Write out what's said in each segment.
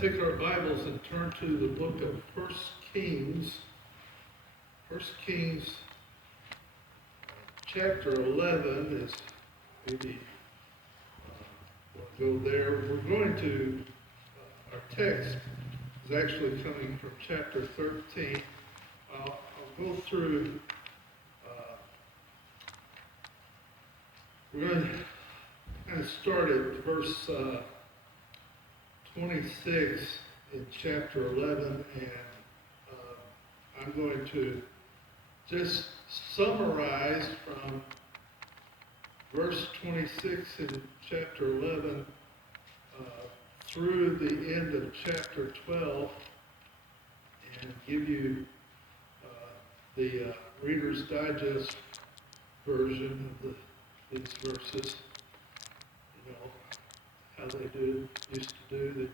take our Bibles and turn to the book of 1 Kings. 1 Kings chapter 11 is maybe we'll go there. We're going to, our text is actually coming from chapter 13. I'll go through, we're going to kind of start at verse 26 in chapter 11, and I'm going to just summarize from verse 26 in chapter 11 through the end of chapter 12 and give you the Reader's Digest version of these verses. You know, how they used to do.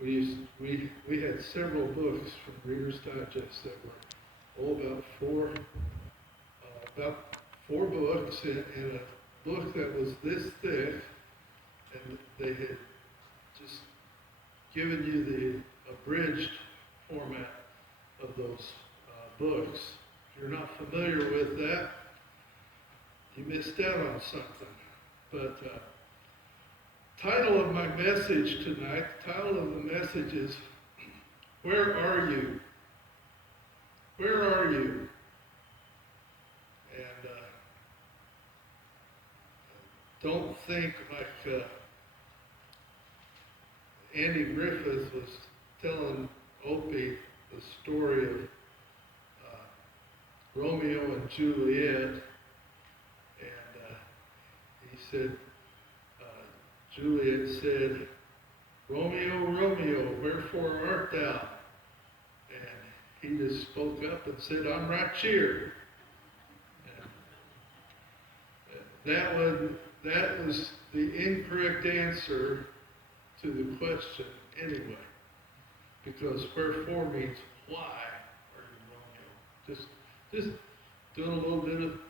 We had several books from Reader's Digest that were about four books in a book that was this thick, and they had just given you the abridged format of those books. If you're not familiar with that, you missed out on something. But title of my message tonight, the title of the message is, Where Are You? Where are you? And don't think like Andy Griffith was telling Opie the story of Romeo and Juliet. He said, Juliet said, Romeo, Romeo, wherefore art thou? And he just spoke up and said, I'm right here. And that was the incorrect answer to the question anyway. Because wherefore means why are you Romeo? Just doing a little bit of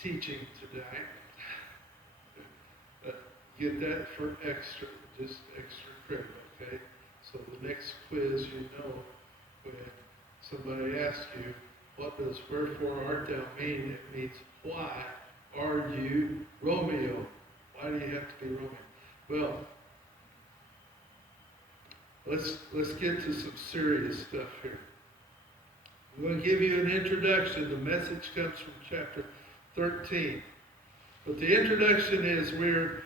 teaching tonight. Get that for just extra credit, okay? So the next quiz, you know, when somebody asks you, what does wherefore art thou mean? It means, why are you Romeo? Why do you have to be Romeo? Well, let's get to some serious stuff here. I'm going to give you an introduction. The message comes from chapter 13. But the introduction is we're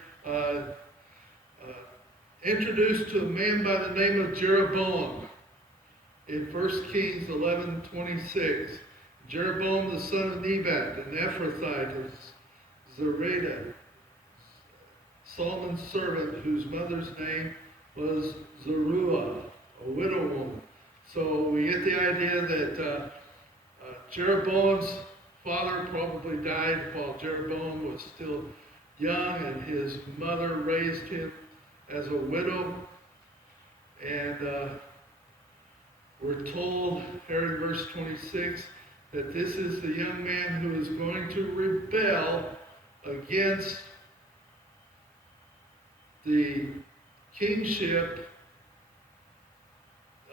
introduced to a man by the name of Jeroboam in 1 Kings 11:26. Jeroboam the son of Nebat, an Ephrathite of Zereda, Solomon's servant, whose mother's name was Zeruiah, a widow woman. So we get the idea that Jeroboam's father probably died while Jeroboam was still young, and his mother raised him as a widow. And we're told here in verse 26 that this is the young man who is going to rebel against the kingship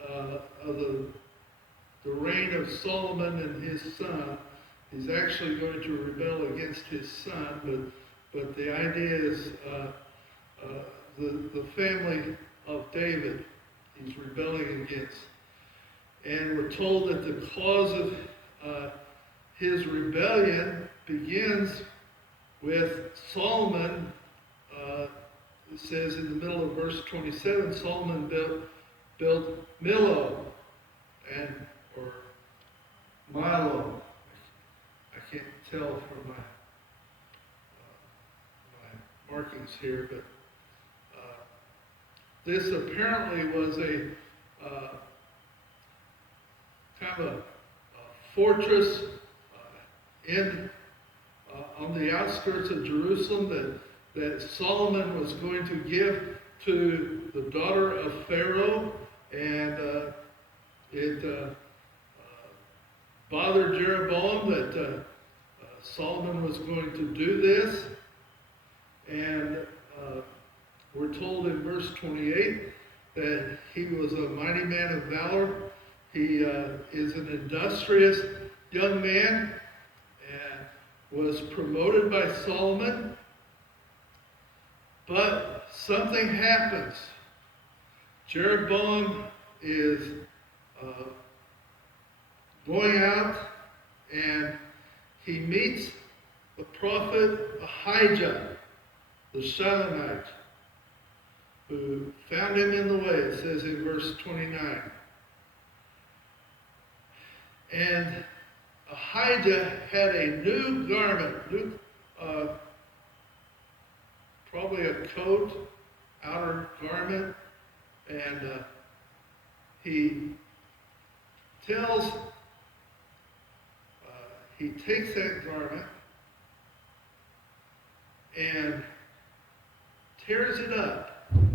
of the reign of Solomon and his son. He's actually going to rebel against his son, but the idea is the family of David he's rebelling against. And we're told that the cause of his rebellion begins with Solomon. It says in the middle of verse 27, Solomon built Millo or Milo. I can't tell from my markings here, but this apparently was a kind of a fortress on the outskirts of Jerusalem that Solomon was going to give to the daughter of Pharaoh, and it bothered Jeroboam that Solomon was going to do this, and We're told in verse 28 that he was a mighty man of valor. He is an industrious young man and was promoted by Solomon. But something happens. Jeroboam is going out and he meets the prophet Ahijah, the Shilonite, who found him in the way, it says in verse 29. And Ahijah had a new garment, probably a coat, outer garment, and he takes that garment and tears it up. And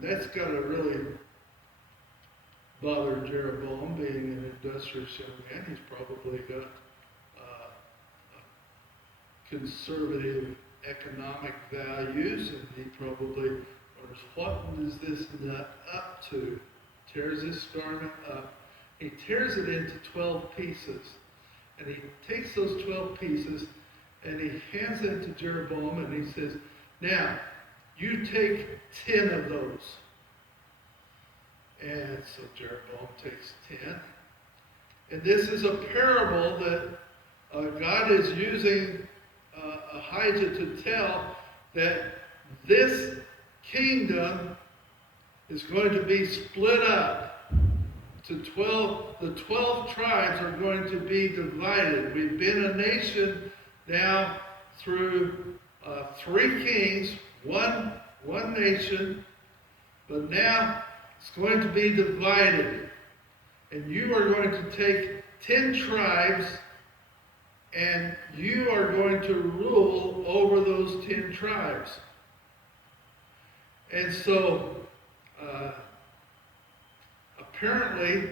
that's got to really bother Jeroboam, being an industrious young man. He's probably got conservative economic values, and he probably wonders, what is this nut up to? Tears this garment up. He tears it into 12 pieces. And he takes those 12 pieces and he hands them to Jeroboam and he says, now, you take 10 of those. And so Jeroboam takes 10. And this is a parable that God is using Ahijah to tell that this kingdom is going to be split up to 12. The 12 tribes are going to be divided. We've been a nation now through 3 kings, one nation, but now it's going to be divided. And you are going to take 10 tribes and you are going to rule over those 10 tribes. And so, apparently,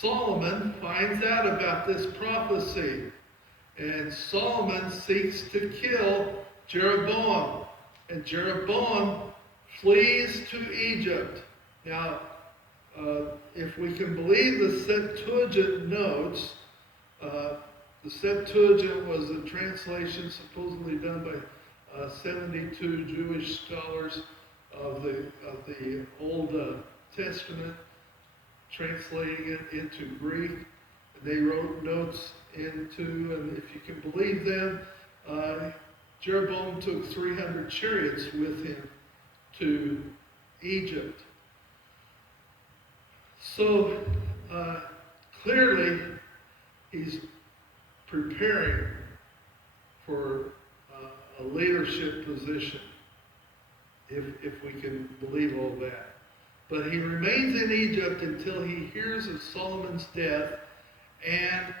Solomon finds out about this prophecy. And Solomon seeks to kill Jeroboam. And Jeroboam flees to Egypt. Now, if we can believe the Septuagint notes, the Septuagint was a translation supposedly done by 72 Jewish scholars of the Old Testament, translating it into Greek. They wrote notes into, and if you can believe them, Jeroboam took 300 chariots with him to Egypt. So clearly, he's preparing for a leadership position, if we can believe all that. But he remains in Egypt until he hears of Solomon's death and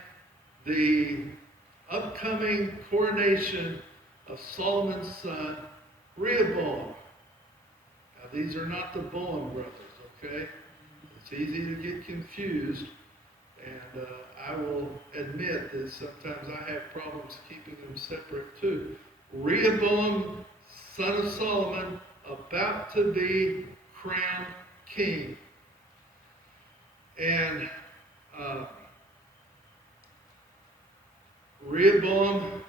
the upcoming coronation of Solomon's son, Rehoboam. Now, these are not the Bowen brothers, okay? It's easy to get confused, and I will admit that sometimes I have problems keeping them separate too. Rehoboam, son of Solomon, about to be crowned king. And Rehoboam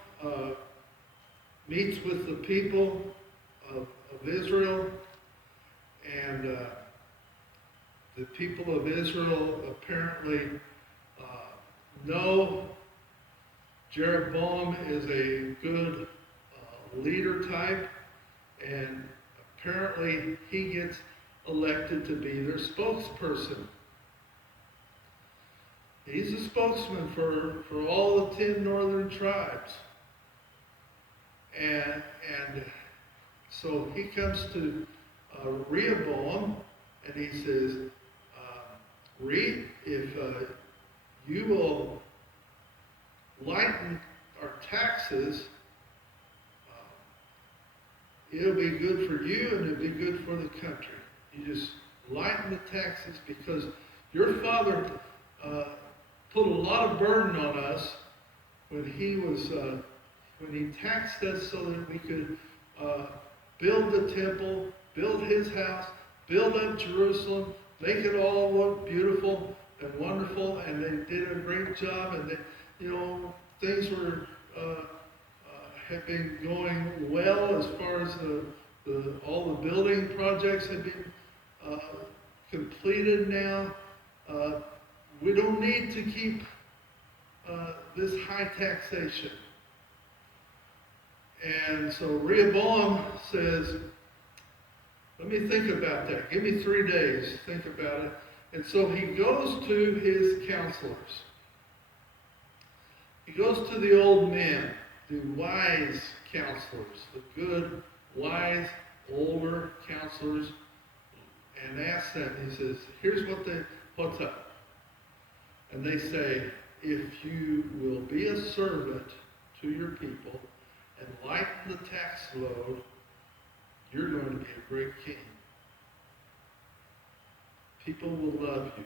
meets with the people of Israel, and the people of Israel apparently know Jeroboam is a good leader type, and apparently he gets elected to be their spokesperson. He's a spokesman for all the 10 northern tribes. And so he comes to Rehoboam and he says, if you will lighten our taxes, it'll be good for you and it'll be good for the country. You just lighten the taxes, because your father put a lot of burden on us when he taxed us so that we could build the temple, build his house, build up Jerusalem, make it all look beautiful and wonderful, and they did a great job, and things were have been going well as far as all the building projects have been completed now. We don't need to keep this high taxation. And so Rehoboam says, let me think about that. Give me 3 days. Think about it. And so he goes to his counselors. He goes to the old men, the wise counselors, the good, wise, older counselors, and asks them, he says, here's what's up. And they say, if you will be a servant to your people and lighten the tax load, you're going to be a great king. People will love you.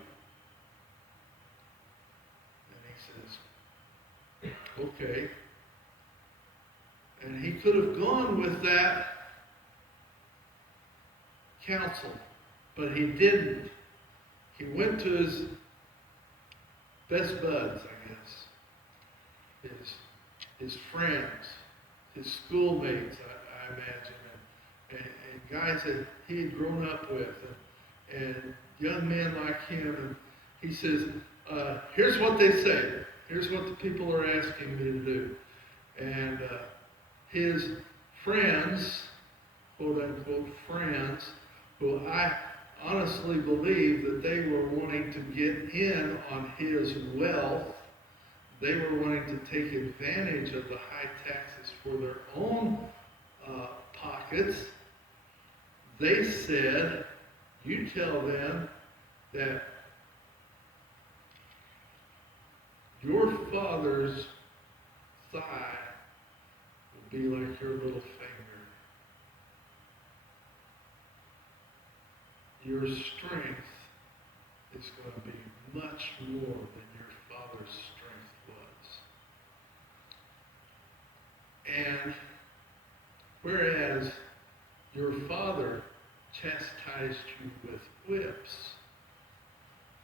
And he says, okay. And he could have gone with that counsel, but he didn't. He went to his best buds, I guess, his friends, his schoolmates, I imagine, and guys that he had grown up with, and young men like him. And he says, here's what they say. Here's what the people are asking me to do. And his friends, quote unquote friends, who I honestly believe that they were wanting to get in on his wealth. They were wanting to take advantage of the high taxes for their own pockets. They said, you tell them that your father's thigh will be like your little finger. Your strength is going to be much more than your father's strength was. And whereas your father chastised you with whips,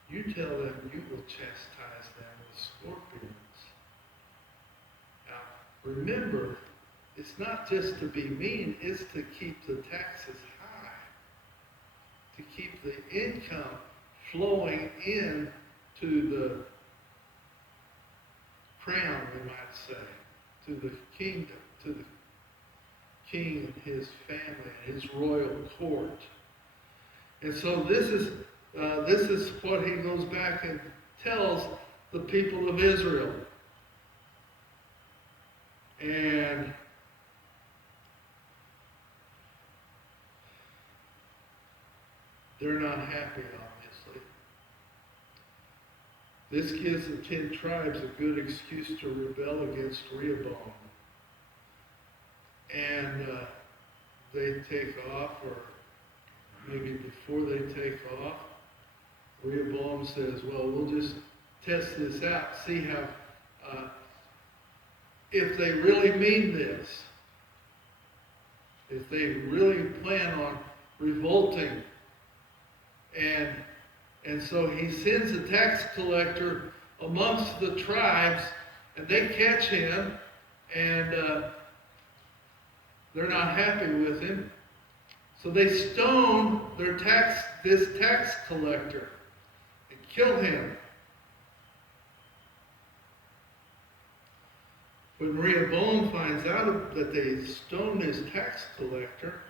you tell them you will chastise them with scorpions. Now, remember, it's not just to be mean, it's to keep the taxes high, to keep the income flowing in to the crown, we might say, to the kingdom, to the king and his family and his royal court. And so this is what he goes back and tells the people of Israel. And they're not happy, obviously. This gives the 10 tribes a good excuse to rebel against Rehoboam. And they take off, or maybe before they take off, Rehoboam says, well, we'll just test this out, see how, if they really mean this, if they really plan on revolting. And so he sends a tax collector amongst the tribes, and they catch him, and they're not happy with him. So they stone this tax collector and kill him. When Rehoboam finds out that they stoned his tax collector,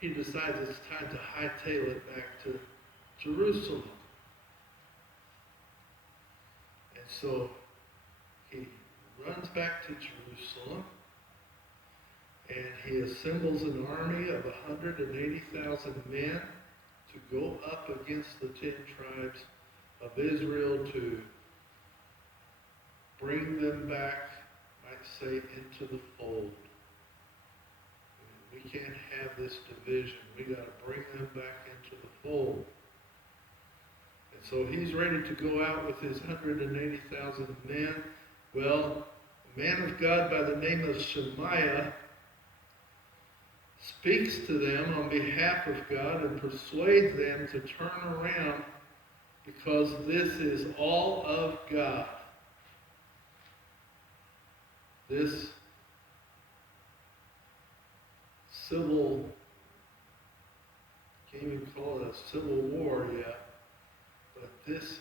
he decides it's time to hightail it back to Jerusalem. And so he runs back to Jerusalem, and he assembles an army of 180,000 men to go up against the 10 tribes of Israel to bring them back, might say, into the fold. We can't have this division. We got to bring them back into the fold. And so he's ready to go out with his 180,000 men. Well, a man of God by the name of Shemaiah speaks to them on behalf of God and persuades them to turn around because this is all of God. This civil, can't even call it a civil war yet, but this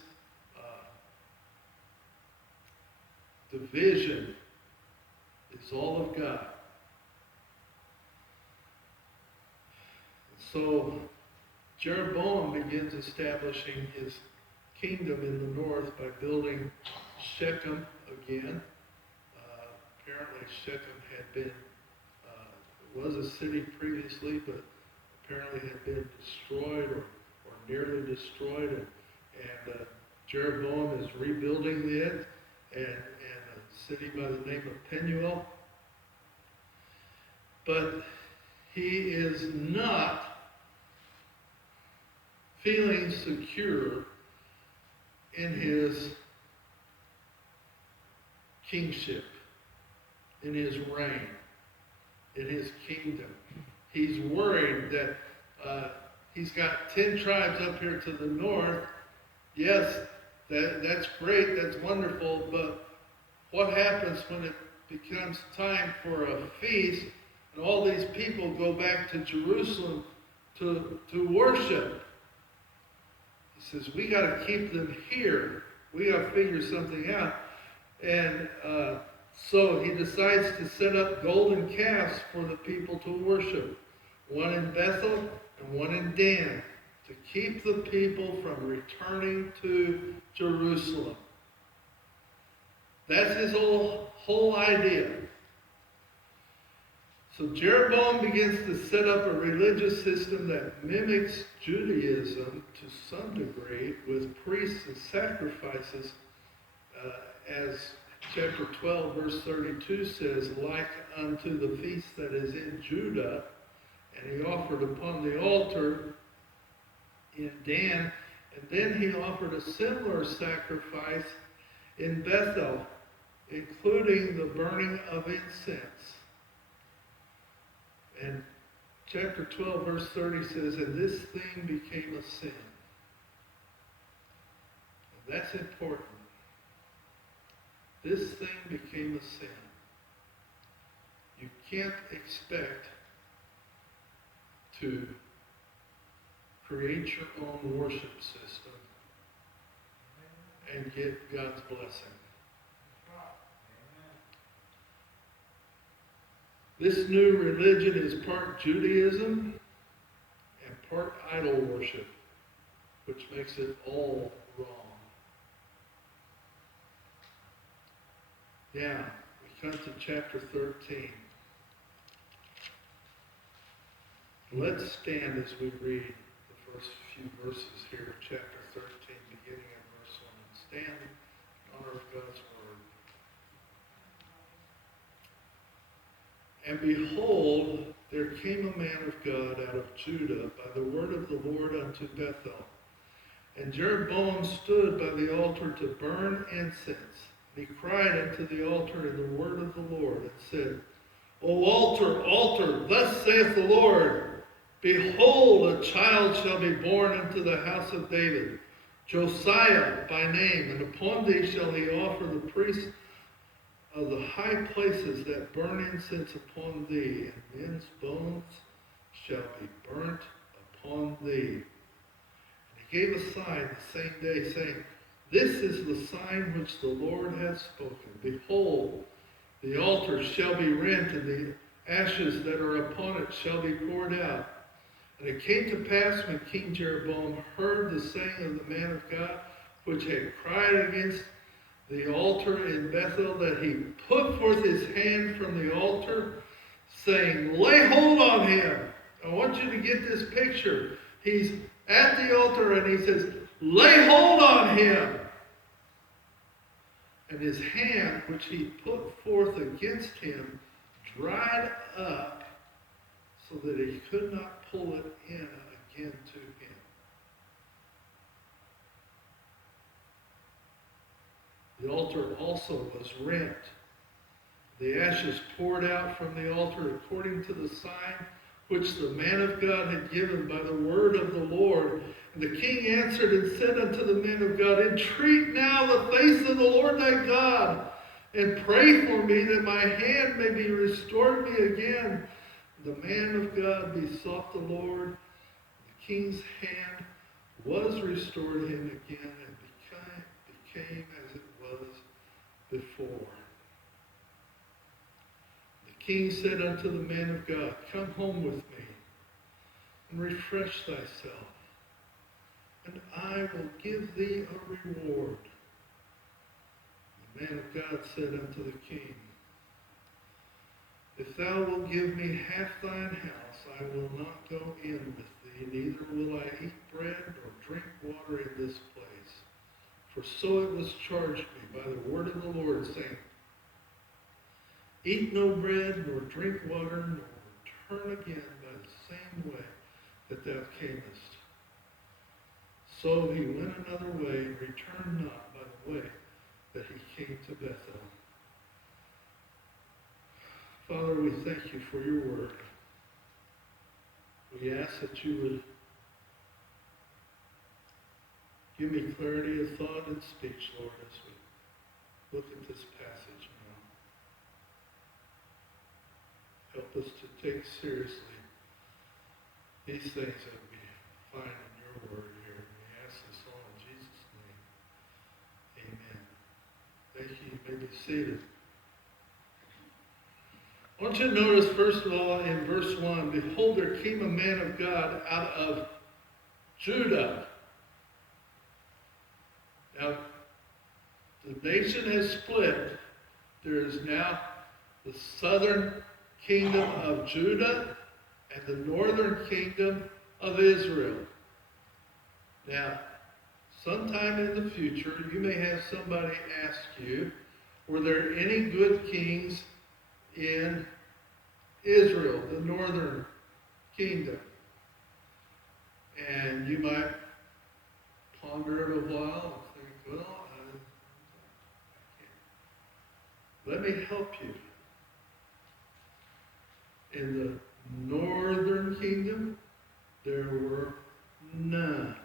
division is all of God. So Jeroboam begins establishing his kingdom in the north by building Shechem again. Apparently Shechem had been, it was a city previously, but apparently had been destroyed or nearly destroyed. And Jeroboam is rebuilding it, and a city by the name of Penuel. But he is not feeling secure in his kingship, in his reign, in his kingdom. He's worried that he's got 10 tribes up here to the north. Yes, that's great, that's wonderful, but what happens when it becomes time for a feast and all these people go back to Jerusalem to worship? He says, we got to keep them here. We got to figure something out. And so he decides to set up golden calves for the people to worship. One in Bethel and one in Dan, to keep the people from returning to Jerusalem. That's his whole idea. So Jeroboam begins to set up a religious system that mimics Judaism to some degree, with priests and sacrifices, as chapter 12, verse 32 says, like unto the feast that is in Judah. And he offered upon the altar in Dan, and then he offered a similar sacrifice in Bethel, including the burning of incense. And chapter 12, verse 30 says, and this thing became a sin. And that's important. This thing became a sin. You can't expect to create your own worship system and get God's blessing. This new religion is part Judaism and part idol worship, which makes it all wrong. Now, we come to chapter 13. Let's stand as we read the first few verses here, chapter 13, beginning in verse 1. Stand in honor of God's word. And behold, there came a man of God out of Judah by the word of the Lord unto Bethel. And Jeroboam stood by the altar to burn incense. He cried unto the altar in the word of the Lord, and said, O altar, altar, thus saith the Lord, behold, a child shall be born unto the house of David, Josiah by name, and upon thee shall he offer the priests of the high places that burn incense upon thee, and men's bones shall be burnt upon thee. And he gave a sign the same day, saying, This is the sign which the Lord hath spoken. Behold, the altar shall be rent, and the ashes that are upon it shall be poured out. And it came to pass when King Jeroboam heard the saying of the man of God, which had cried against the altar in Bethel, that he put forth his hand from the altar, saying, Lay hold on him. I want you to get this picture. He's at the altar and he says, Lay hold on him. And his hand, which he put forth against him, dried up, so that he could not pull it in again to him. The altar also was rent. The ashes poured out from the altar according to the sign which the man of God had given by the word of the Lord. And the king answered and said unto the man of God, Entreat now the face of the Lord thy God, and pray for me that my hand may be restored me again. The man of God besought the Lord. The king's hand was restored him again, and became as it was before. The king said unto the man of God, Come home with me, and refresh thyself, and I will give thee a reward. The man of God said unto the king, If thou wilt give me half thine house, I will not go in with thee, neither will I eat bread nor drink water in this place. For so it was charged me by the word of the Lord, saying, Eat no bread nor drink water, nor return again by the same way that thou camest. So he went another way and returned not by the way that he came to Bethel. Father, we thank you for your word. We ask that you would give me clarity of thought and speech, Lord, as we look at this passage now. Help us to take seriously these things that we find in your word here. We ask this all in Jesus' name. Amen. Thank you. You may be seated. I want you to notice, first of all, in verse 1, Behold, there came a man of God out of Judah. Now, the nation has split. There is now the southern kingdom of Judah and the northern kingdom of Israel. Now, sometime in the future, you may have somebody ask you, were there any good kings in Israel, the northern kingdom? And you might ponder it a while and think, well, let me help you. In the northern kingdom, there were none.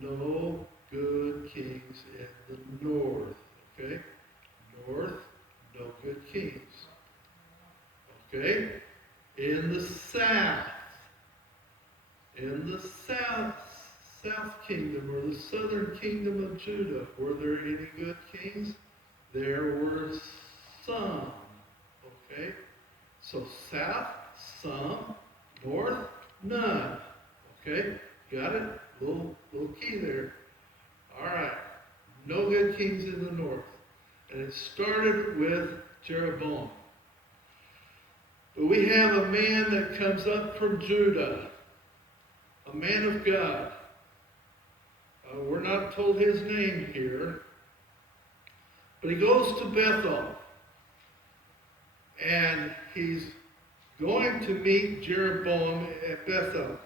No good kings in the north. Okay? North, no good kings. Okay? In the south, south kingdom, or the southern kingdom of Judah, were there any good kings? There were some. Okay? So south, some. North, none. Okay? Got it? Little key there. All right. No good kings in the north. And it started with Jeroboam. But we have a man that comes up from Judah, a man of God. We're not told his name here, but he goes to Bethel, and he's going to meet Jeroboam at Bethel.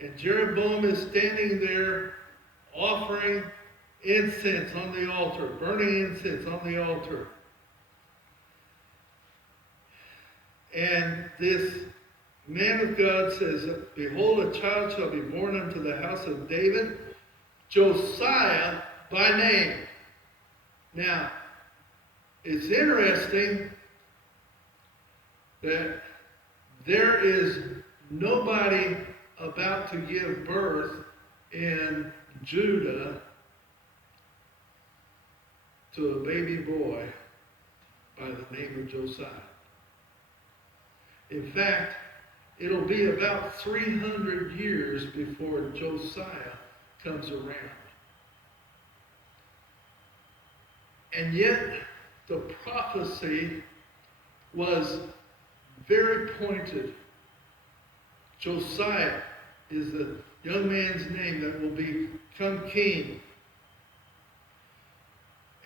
And Jeroboam is standing there offering incense on the altar, burning incense on the altar. And this man of God says, Behold, a child shall be born unto the house of David, Josiah by name. Now, it's interesting that there is nobody about to give birth in Judah to a baby boy by the name of Josiah. In fact, it'll be about 300 years before Josiah comes around. And yet, the prophecy was very pointed. Josiah is the young man's name that will become king.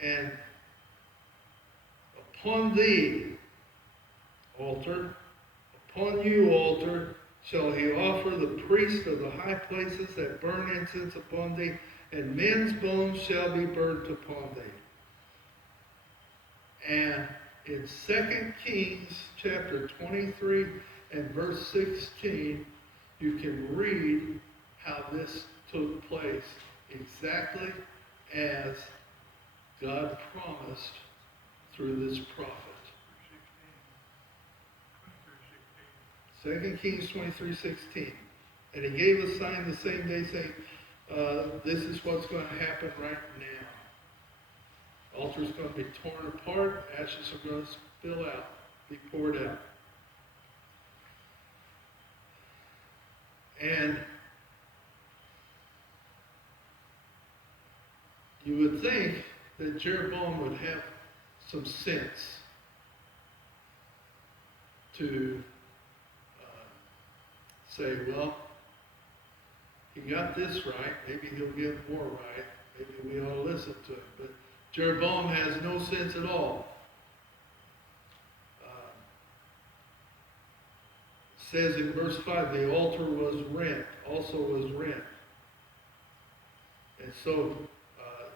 And upon thee, altar, upon you, altar, shall he offer the priest of the high places that burn incense upon thee, and men's bones shall be burnt upon thee. And in 2 Kings chapter 23 and verse 16, you can read how this took place exactly as God promised through this prophet. 2 Kings 23:16. And he gave a sign the same day saying, this is what's going to happen right now. The altar is going to be torn apart. Ashes are going to spill out, be poured out. And you would think that Jeroboam would have some sense to say, well, he got this right, maybe he'll get more right, maybe we ought to listen to him. But Jeroboam has no sense at all. Says in verse 5, the altar was rent, also was rent. And so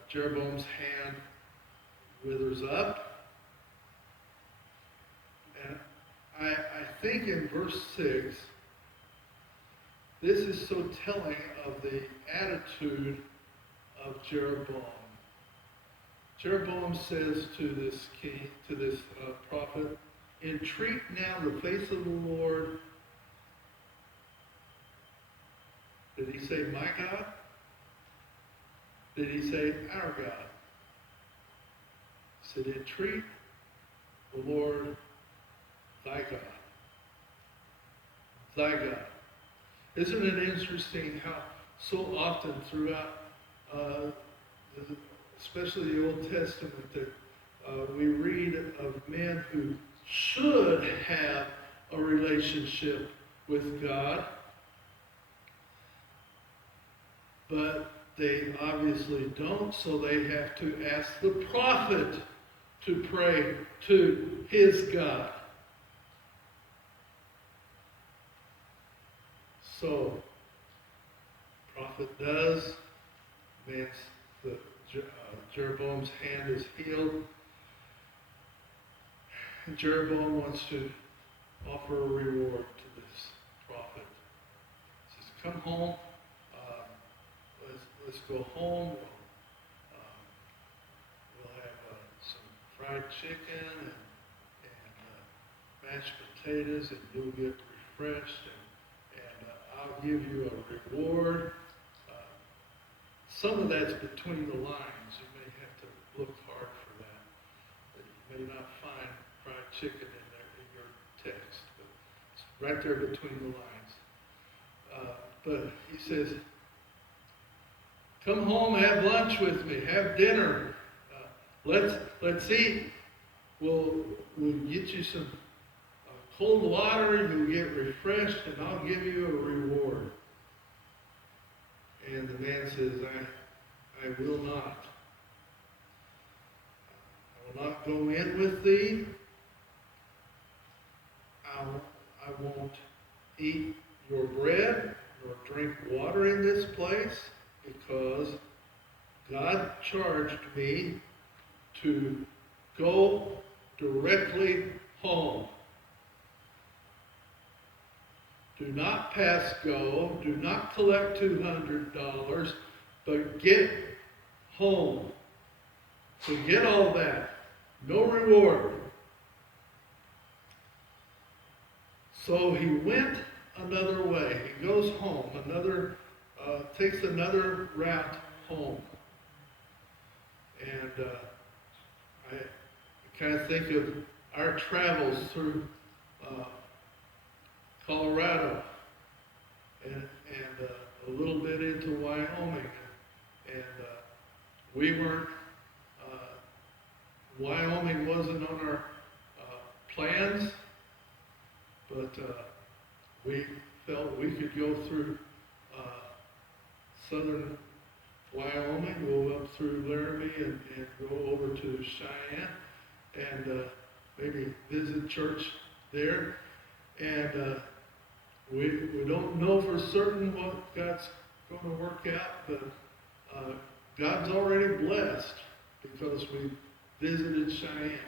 Jeroboam's hand withers up. And I think in verse 6, this is so telling of the attitude of Jeroboam. Jeroboam says to this king, to this prophet, entreat now the face of the Lord. Did he say my God? Did he say our God? He said, entreat the Lord thy God. Thy God. Isn't it interesting how so often throughout, especially the Old Testament, that we read of men who should have a relationship with God, but they obviously don't, so they have to ask the prophet to pray to his God. So, prophet does, Jeroboam's hand is healed. And Jeroboam wants to offer a reward to this prophet. He says, come home, let's go home. We'll have some fried chicken and mashed potatoes, and you'll get refreshed. I'll give you a reward. Some of that's between the lines. You may have to look hard for that. But you may not find fried chicken in your text. But it's right there between the lines. But he says, come home, have lunch with me, have dinner. Let's eat. We'll get you some cold water, you'll get refreshed, and I'll give you a reward. And the man says, I will not. I will not go in with thee. I won't eat your bread nor drink water in this place, because God charged me to go directly home. Do not pass go. Do not collect $200, but get home. Forget all that. No reward. So he went another way. He goes home. Takes another route home. And I kind of think of our travels through Colorado and a little bit into Wyoming, and we weren't. Wyoming wasn't on our plans, but we felt we could go through southern Wyoming, go up through Laramie, and go over to Cheyenne, and maybe visit church there. And we don't know for certain what God's going to work out, but God's already blessed because we visited Cheyenne.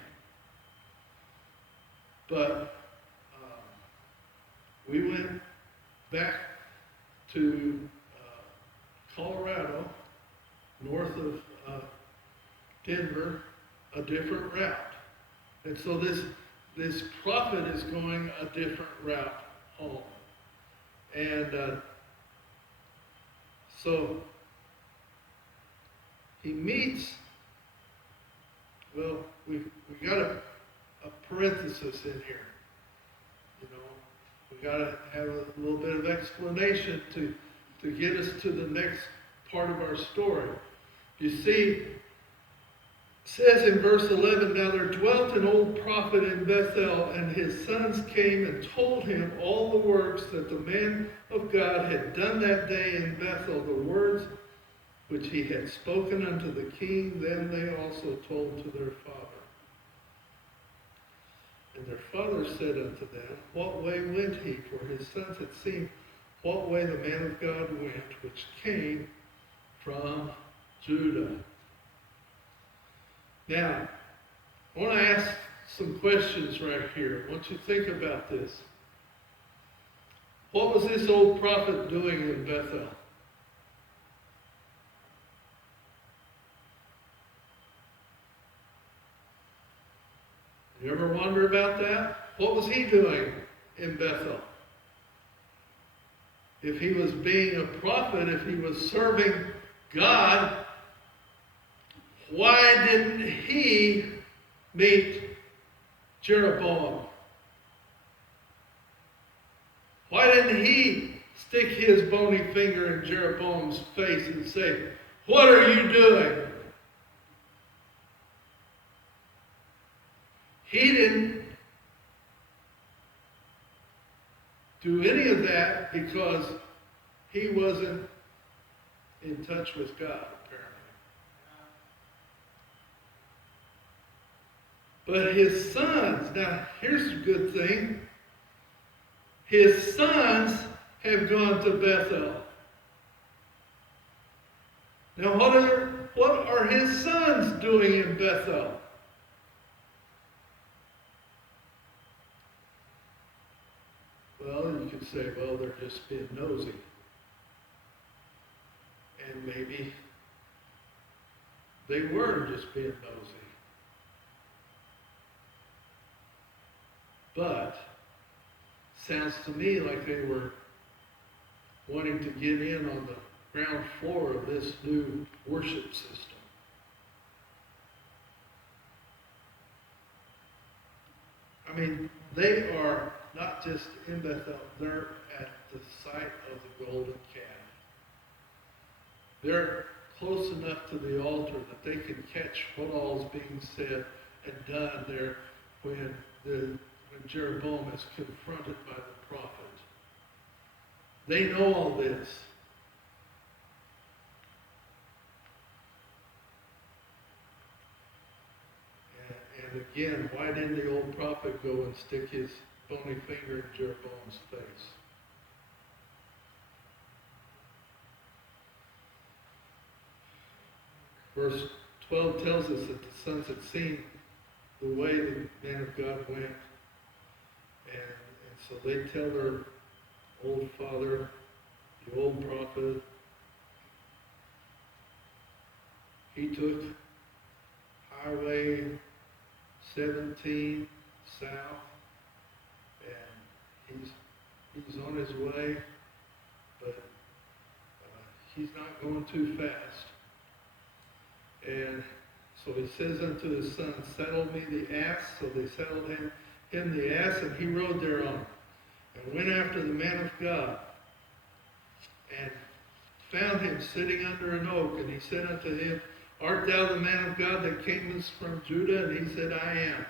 But We went back to Colorado, north of Denver, a different route. And so this prophet is going a different route home. And so he meets, well, we got a parenthesis in here. You know, we got to have a little bit of explanation to get us to the next part of our story. You see, it says in verse 11, now there dwelt an old prophet in Bethel, and his sons came and told him all the works that the man of God had done that day in Bethel, the words which he had spoken unto the king. Then they also told to their father. And their father said unto them, what way went he? For his sons had seen what way the man of God went, which came from Judah. Now, I want to ask some questions right here. I want you to think about this. What was this old prophet doing in Bethel? You ever wonder about that? What was he doing in Bethel? If he was being a prophet, if he was serving God, why didn't he meet Jeroboam? Why didn't he stick his bony finger in Jeroboam's face and say, what are you doing? He didn't do any of that because he wasn't in touch with God, apparently. But his sons, now here's a good thing. His sons have gone to Bethel. Now what are his sons doing in Bethel? Well, you could say, well, they're just being nosy. And maybe they were just being nosy. But sounds to me like they were wanting to get in on the ground floor of this new worship system. I mean, they are not just in Bethel, they're at the site of the golden calf. They're close enough to the altar that they can catch what all is being said and done there when Jeroboam is confronted by the prophet. They know all this. And again, why didn't the old prophet go and stick his bony finger in Jeroboam's face? Verse 12 tells us that the sons had seen the way the man of God went. And so they tell their old father, the old prophet, he took Highway 17 south, and he's on his way, but he's not going too fast. And so he says unto his son, saddle me the ass. So they saddled him the ass, and he rode thereon, and went after the man of God, and found him sitting under an oak. And he said unto him, art thou the man of God that camest from Judah? And he said, I am.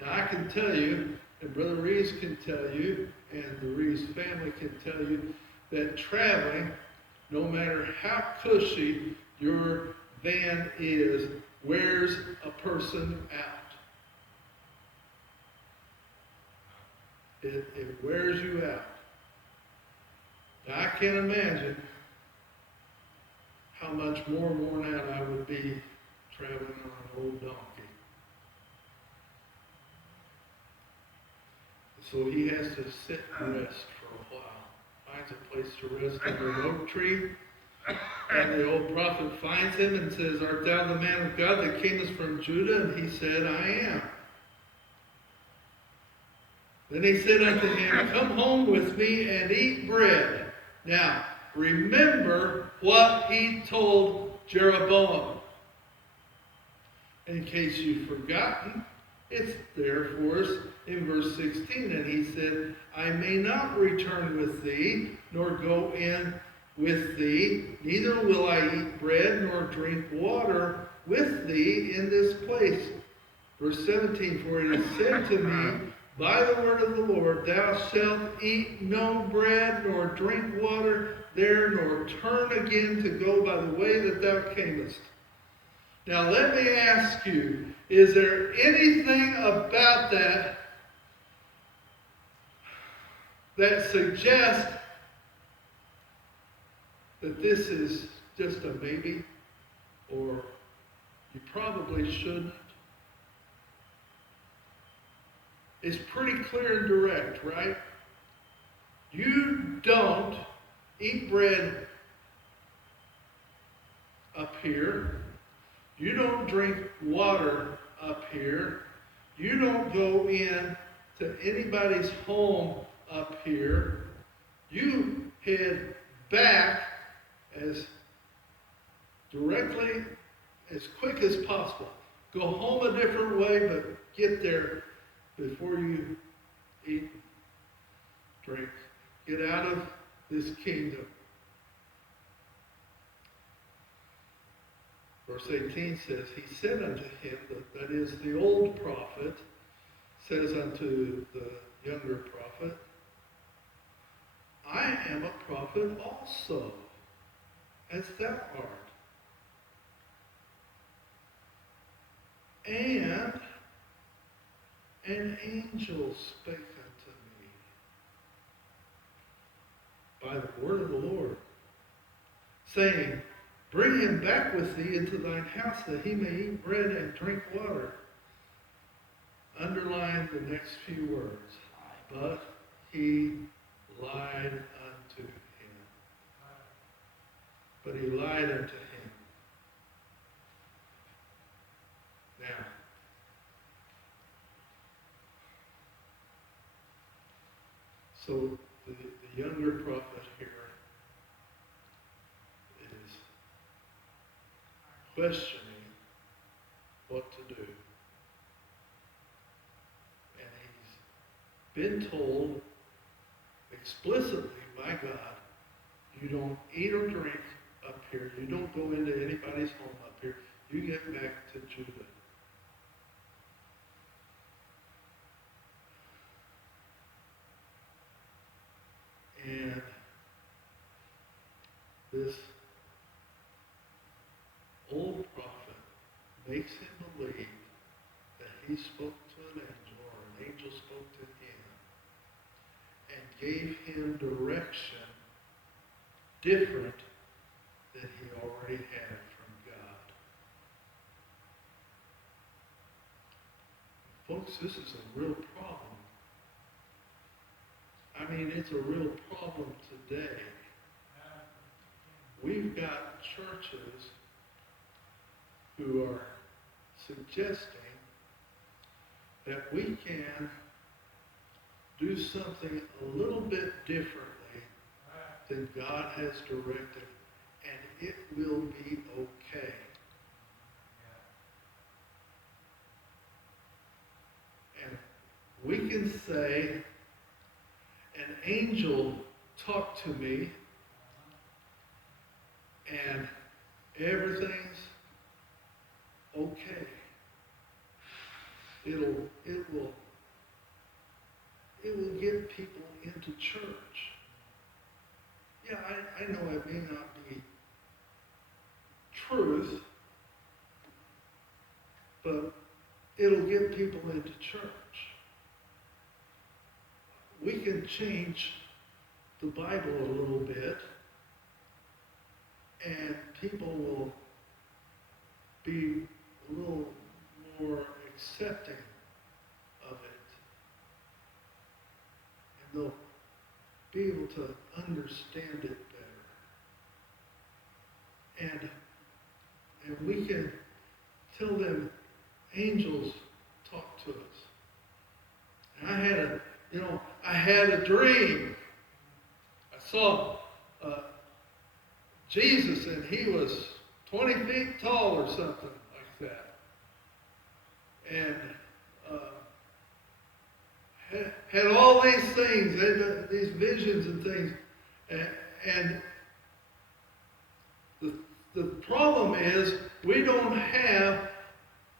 Now I can tell you, and Brother Reeves can tell you, and the Reeves family can tell you, that traveling, no matter how cushy your van is, wears a person out. It wears you out. Now, I can't imagine how much more worn out I would be traveling on an old donkey. So he has to sit and rest for a finds a place to rest under an oak tree. And the old prophet finds him and says, "Art thou the man of God that camest from Judah?" And he said, "I am." Then he said unto him, "Come home with me and eat bread." Now, remember what he told Jeroboam. In case you've forgotten, it's there for us in verse 16. And he said, "I may not return with thee, nor go in with thee, neither will I eat bread nor drink water with thee in this place." Verse 17, "For it is said to me by the word of the Lord, thou shalt eat no bread nor drink water there, nor turn again to go by the way that thou camest." Now let me ask you, is there anything about that suggests that this is just a maybe, or you probably shouldn't? It's pretty clear and direct, right? You don't eat bread up here. You don't drink water up here. You don't go in to anybody's home up here. You head back as directly, as quick as possible. Go home a different way, but get there before you eat, drink. Get out of this kingdom. Verse 18 says, "He said unto him," that is the old prophet, says unto the younger prophet, "I am a prophet also, as thou art. And an angel spake unto me by the word of the Lord, saying, Bring him back with thee into thine house, that he may eat bread and drink water." Underline the next few words. "But he lied unto him." But he lied unto him. Now, so the younger prophet here is questioning what to do. And he's been told explicitly by God, you don't eat or drink up here. You don't go into anybody's home up here. You get back to Judah. And this old prophet makes him believe that he spoke to an angel, or an angel spoke to him, and gave him direction different than he already had from God. Folks, this is a real problem. I mean, it's a real problem today. We've got churches who are suggesting that we can do something a little bit differently than God has directed, and it will be okay. And we can say, an angel talked to me, and everything's okay. It will get people into church. Yeah, I know it may not be truth, but it'll get people into church. We can change the Bible a little bit, and people will be a little more accepting of it. And be able to understand it better. And we can tell them angels talk to us. And I had a dream. I saw Jesus, and he was 20 feet tall or something like that. And had all these things, had these visions and things. And the problem is we don't have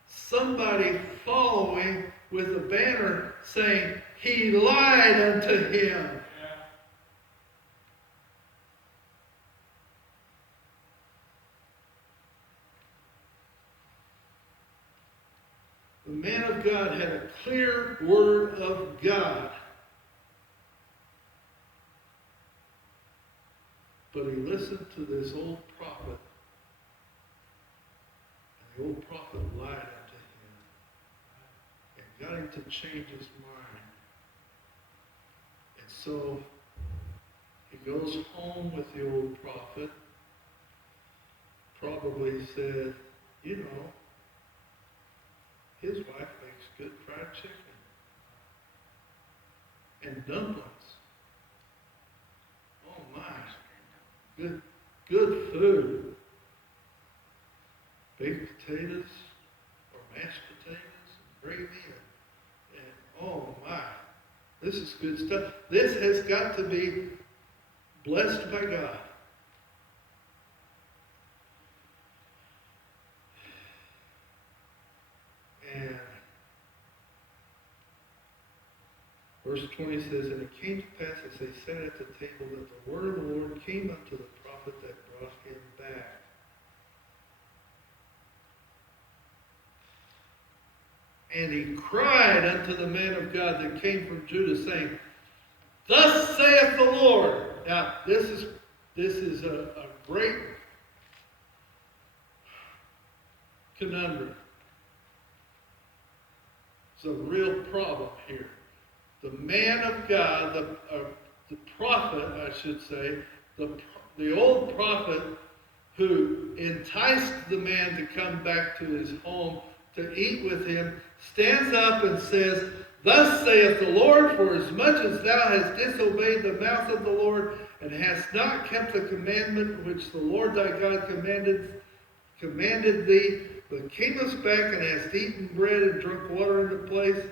somebody following with a banner saying, "He lied unto him." The man of God had a clear word of God. But he listened to this old prophet. And the old prophet lied unto him. And got him to change his mind. And so he goes home with the old prophet. Probably said, his wife makes good fried chicken and dumplings. Oh my, good food. Baked potatoes or mashed potatoes and gravy and oh my, this is good stuff. This has got to be blessed by God. And verse 20 says, "And it came to pass as they sat at the table that the word of the Lord came unto the prophet that brought him back. And he cried unto the man of God that came from Judah, saying, Thus saith the Lord." Now, this is a great conundrum. It's a real problem here. The man of God, the prophet, I should say, the old prophet who enticed the man to come back to his home to eat with him, stands up and says, "Thus saith the Lord, for as much as thou hast disobeyed the mouth of the Lord, and hast not kept the commandment which the Lord thy God commanded thee, but camest back and hast eaten bread and drunk water in the place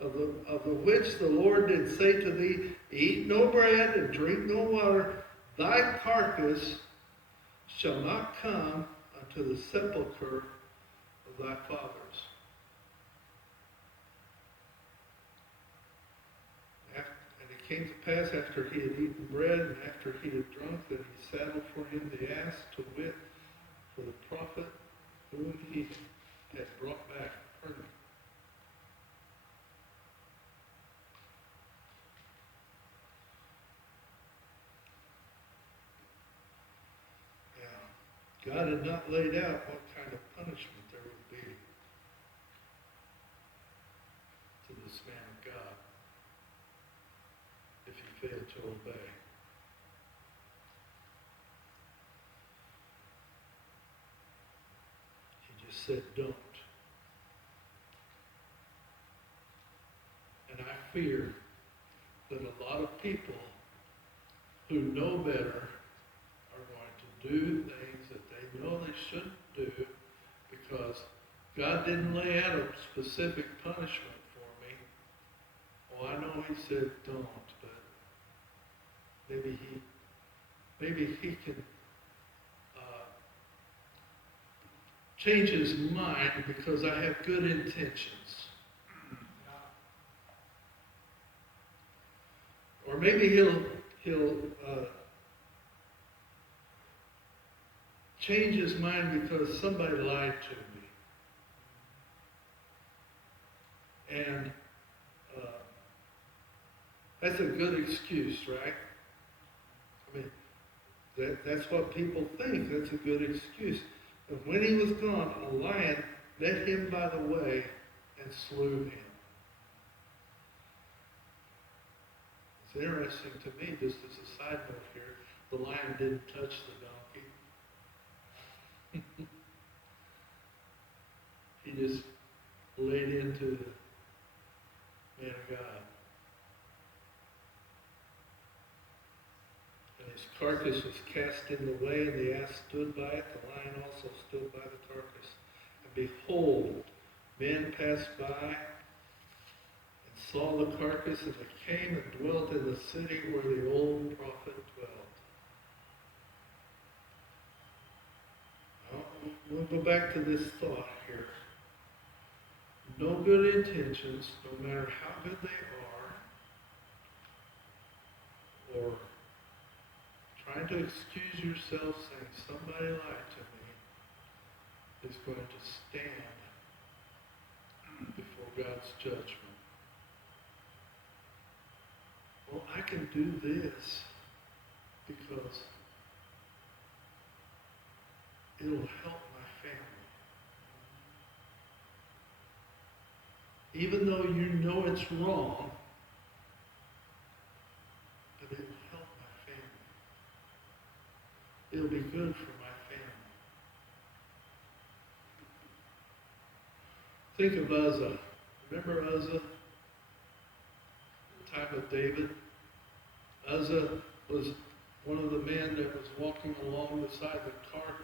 of the which the Lord did say to thee, Eat no bread and drink no water, thy carcass shall not come unto the sepulchre of thy fathers." And it came to pass after he had eaten bread and after he had drunk that he saddled for him the ass, to wit, for the prophet whom he had brought back pregnant. Now, God had not laid out what kind of punishment there would be to this man of God if he failed to obey. Said don't. And I fear that a lot of people who know better are going to do things that they know they shouldn't do because God didn't lay out a specific punishment for me. Oh, I know he said don't, but maybe he can change his mind because I have good intentions. Or maybe he'll change his mind because somebody lied to me. And that's a good excuse, right? I mean, that's what people think. That's a good excuse. And when he was gone, a lion met him by the way and slew him. It's interesting to me, just as a side note here, the lion didn't touch the donkey. He just laid into the man of God. And his carcass was cast in the way, and the ass stood by it. The lion also stood by the carcass. And behold, men passed by and saw the carcass, and they came and dwelt in the city where the old prophet dwelt. Now, we'll go back to this thought here. No good intentions, no matter how good they are, or trying to excuse yourself saying somebody lied to me, is going to stand before God's judgment. Well, I can do this because it'll help my family. Even though you know it's wrong, but it will help my family. It'll be good for my family. Think of Uzzah. Remember Uzzah? The time of David? Uzzah was one of the men that was walking along the side of the cart